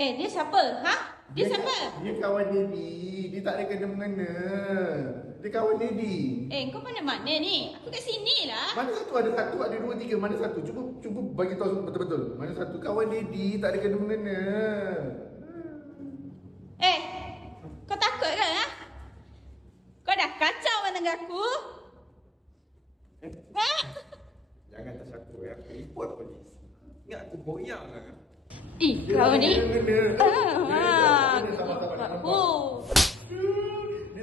Dia siapa? Ha? Dia siapa? Dia kawan Daddy. Dia tak ada kena-mengena. Dia kawan Daddy. Kau mana-mana ni? Aku kat sini lah. Mana satu? Ada satu, ada dua, tiga. Mana satu? Cuba bagi tahu betul-betul. Mana satu? Kawan Daddy. Tak ada kena-mengena. Kau takut ke? Ha? Kau dah kacau tangga aku. Jangan touch aku ya. Aku report polis. Ingat aku boyang lah. Kau ni. Dia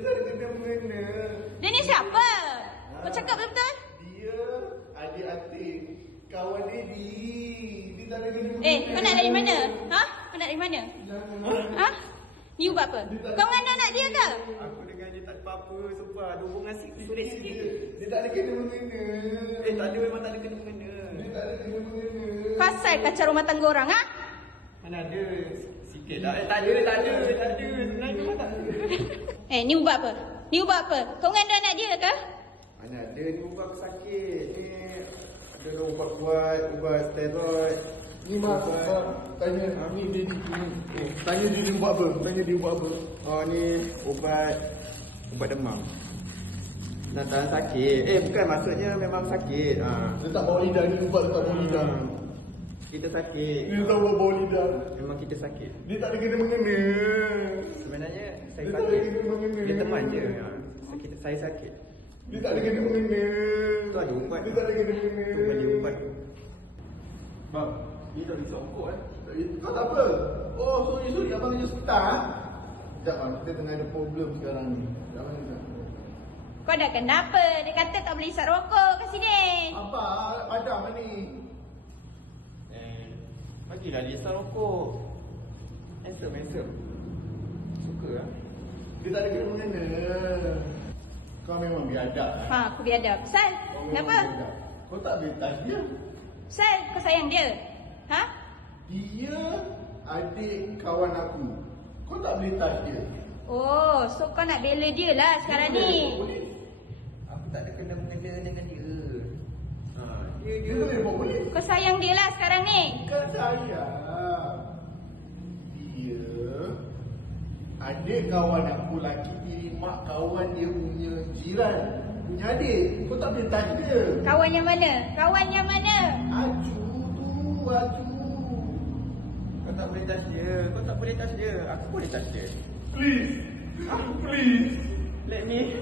tak ada kena-mengena. Dia ni siapa? Kau cakap betul-betul? Dia adik-adik kawan Daddy. Dia tak ada kena-mengena. Kau nak dari mana? Ha? Kau nak dari mana? Ha? Ni buat apa? Kau mengandung anak dia ke? Aku dengan dia tak ada apa-apa. Sumpah ada hubungan sulit sikit. Dia tak ada kena-mengena. Tak ada, memang tak ada kena-mengena. Dia tak ada kena-mengena. Pasal kacau rumah tangga orang, ha? Mana ada. Sikit lah. Tak ada. Sebenarnya memang tak ada. Ni ubat apa? Ni ubat apa? Kau mengandung anak dia ke? Mana ada, ni ubat aku sakit. Ni ada ubat kuat, ubat steroid. Ni mak, tanya ni Daddy. Tanya dia buat apa? Tanya dia buat apa? Oh ni ubat demam. Nak tahan sakit. Bukan maksudnya memang sakit. Dia tak bawa lidah, ni ubat dia tak bawa lidah. Kita sakit. Dia tak bawa lidah. Memang kita sakit. Dia tak ada kena-mengena. Sebenarnya saya Dia tak ada sakit. kena-mengena. Dia teman je. Saya sakit. Dia tak ada kena-mengena. Tu ada ubat. Dia tak ada kena-mengena. Tu beli ubat. Bang, ni dah disokok Kau tak apa? Oh, sorry. Abang kerja sebentar. Sekejap bang, kita tengah ada problem sekarang ni. Sekejap bang. Kau dah kenapa? Dia kata tak boleh isap rokok kat sini. Apa? Padam ni. Bagilah dia isap rokok. Handsome. Suka lah. Dia tak ada kena-mengena. Kau memang biadab. Aku biadab. Sal, kenapa? Kau tak boleh touch dia. Sal, kau sayang dia? Ha? Dia adik kawan aku. Kau tak boleh touch dia. Oh, so kau nak bela dia lah sekarang ni. Aku tak ada kena-mengena dengan dia. Dia boleh bawa polis. Kau sayang dia lah sekarang ni. Bukan saya. Dia adik kawan aku laki tiri mak kawan dia punya jiran. Punya adik. Kau tak boleh touch dia. Kawan yang mana? Kawan yang mana? Aju tu. Kau tak boleh touch dia. Aku boleh touch dia. Please. Please. Let me.